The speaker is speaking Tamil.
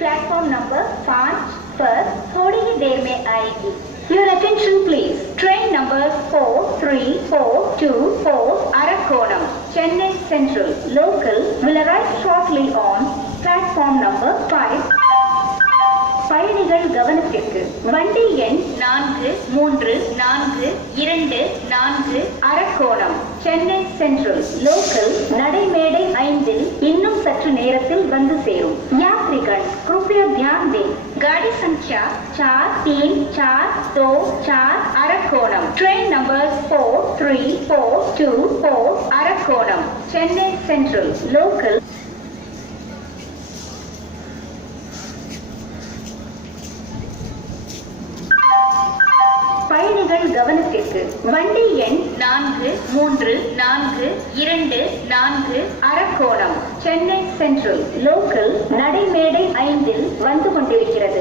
प्लेटफॉर्म नंबर 5 पर थोड़ी ही देर में आएगी। Your attention please. Train number 43424 Arakkonam, Chennai Central local will arrive shortly on platform number 5. பயணிகள் கவனத்திற்கு வண்டி எண் 4342 அரக்கோணம் சென்னை சென்ட்ரல் லோக்கல் நடைமேடை 5 இன்னும் சற்று நேரத்தில் வந்து சேரும்। यात्रीगण कृपया ध्यान दें, गाड़ी संख्या 4342 Arakkonam train number 43424 Arakkonam Chennai central local. பயணிகள் கவனத்திற்கு வண்டி எண் 4342 அரக்கோணம் சென்னை சென்ட்ரல் லோக்கல் நடைமேடை 5 வந்து கொண்டிருக்கிறது।